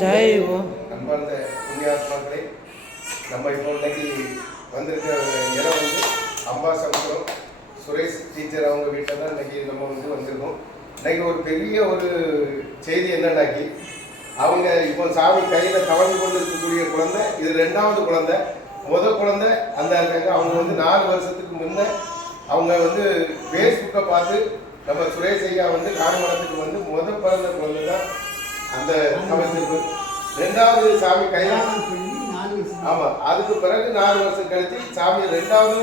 ஜெய் ஓ அன்பார்ந்த புண்ணியாத்மாக்களே நம்ம இப்போ இன்னைக்கு வந்திருக்க இடம் வந்து அம்பாசமுத்திரம். சுரேஷ் டீச்சர் அவங்க வீட்டில் தான் இன்னைக்கு நம்ம வந்து வந்திருக்கோம். இன்னைக்கு ஒரு பெரிய ஒரு செய்தி என்னன்னாக்கி அவங்க இப்போ சாமி கையில் தவழ்ந்து கொண்டு இருக்கக்கூடிய குழந்தை இது ரெண்டாவது குழந்தை. முத குழந்தை அந்த இருக்காங்க அவங்க வந்து நாலு வருஷத்துக்கு முன்ன அவங்க வந்து ஃபேஸ்புக்கை பார்த்து நம்ம சுரேஷ் ஐயா வந்து காணுமரத்துக்கு வந்து முத பிறந்த குழந்தை தான் அந்த அமைச்சிருக்கு ரெண்டாவது சாமி கையில் ஆமா அதுக்கு பிறகு நாலு வருஷம் கழிச்சு சாமி ரெண்டாவது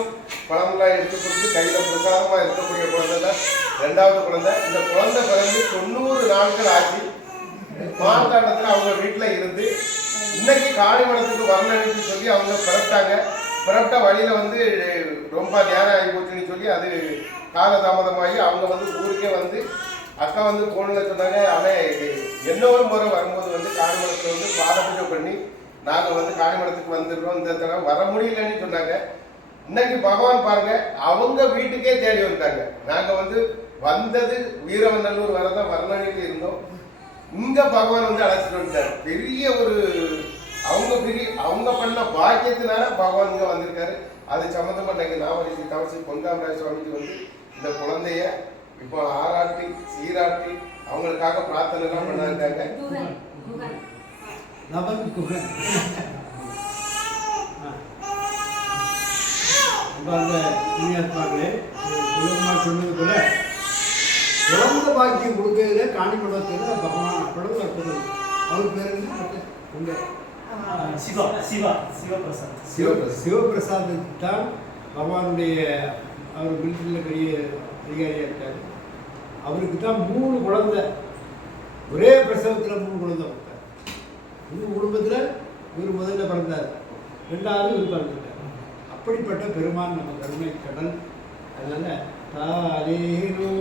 பழமெல்லாம் எடுத்து கொடுத்து கையில பிரசாதமா இருக்கக்கூடிய குழந்தை தான் ரெண்டாவது குழந்தை. இந்த குழந்தை பிறந்து தொண்ணூறு நாட்கள் ஆச்சு. மார்த்தாண்டத்துல அவங்க வீட்டுல இருந்து இன்னைக்கு காளிமடத்துக்கு வரலன்னு சொல்லி அவங்க பிறப்பிட்டாங்க. பிறப்பிட்ட வழியில வந்து ரொம்ப நேரம் ஆகி போச்சுன்னு சொல்லி அது காலதாமதமாகி அவங்க வந்து ஊருக்கே வந்து அக்கா வந்து போனில் சொன்னாங்க அவன் என்ன ஒரு முறை வரும்போது வந்து காளிமடத்தில் வந்து பாத பூஜை பண்ணி நாங்கள் வந்து காணிமடத்துக்கு வந்துடுறோம் இந்த தடவை வர முடியலன்னு சொன்னாங்க. இன்னைக்கு பகவான் பாருங்க அவங்க வீட்டுக்கே தேடி வந்தாங்க நாங்கள் வந்து வந்தது வீரவநல்லூர் வரதான் வரலான்னு இருந்தோம். இங்க பகவான் வந்து அழைச்சிட்டு வந்துட்டார். பெரிய ஒரு அவங்க பெரிய அவங்க பண்ண பாக்கியத்தினால பகவான் இங்க வந்திருக்காரு. அது சம்மந்தமா இன்னைக்கு நாவரிசி தவசி பொன்காமராஜ சுவாமிக்கு வந்து இந்த குழந்தைய இப்போ ஆராட்டி சீராட்டி அவங்களுக்காக பிரார்த்தனை எல்லாம் பண்ணாங்க நபன் குகன். இப்போ அந்த புண்ணியாத்மாக்களே குலகுமார் சொன்னது போல குழந்தை பாக்கியம் கொடுக்கறதுல காணிமண்டலத்தில் பகவான் அவ்வளவு அற்புதம். அவர் பேர் என்ன? உங்க சிவா சிவா சிவபிரசாத். சிவ சிவபிரசாத்துக்கு தான் பகவானுடைய அவர் மிலிட்டரியில் பெரிய அதிகாரியாக இருக்கார். அவருக்கு தான் மூணு குழந்தை. ஒரே பிரசவத்தில் மூணு குழந்தை கொடுத்தார் மூணு குடும்பத்தில் இவர் முதல்ல பிறந்தார். ரெண்டாவது இவர் பிறந்துட்டார். அப்படிப்பட்ட பெருமான் நம்ம கருணை கடல். அதனால் தாரேனோ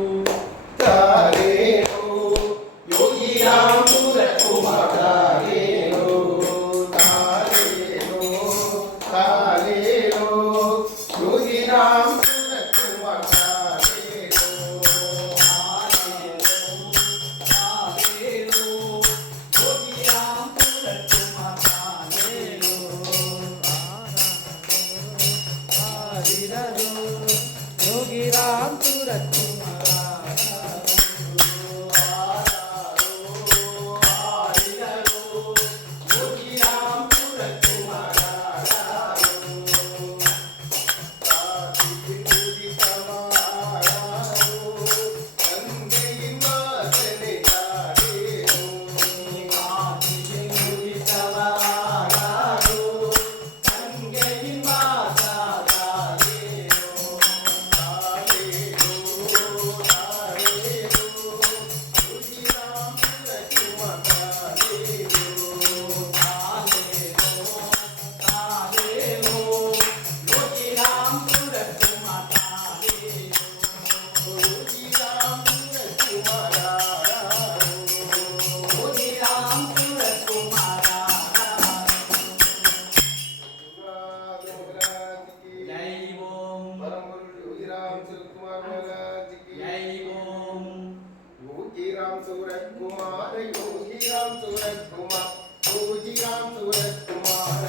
सूरत कुमार योगी राम सूरज कुमार योगी राम सूरज कुमार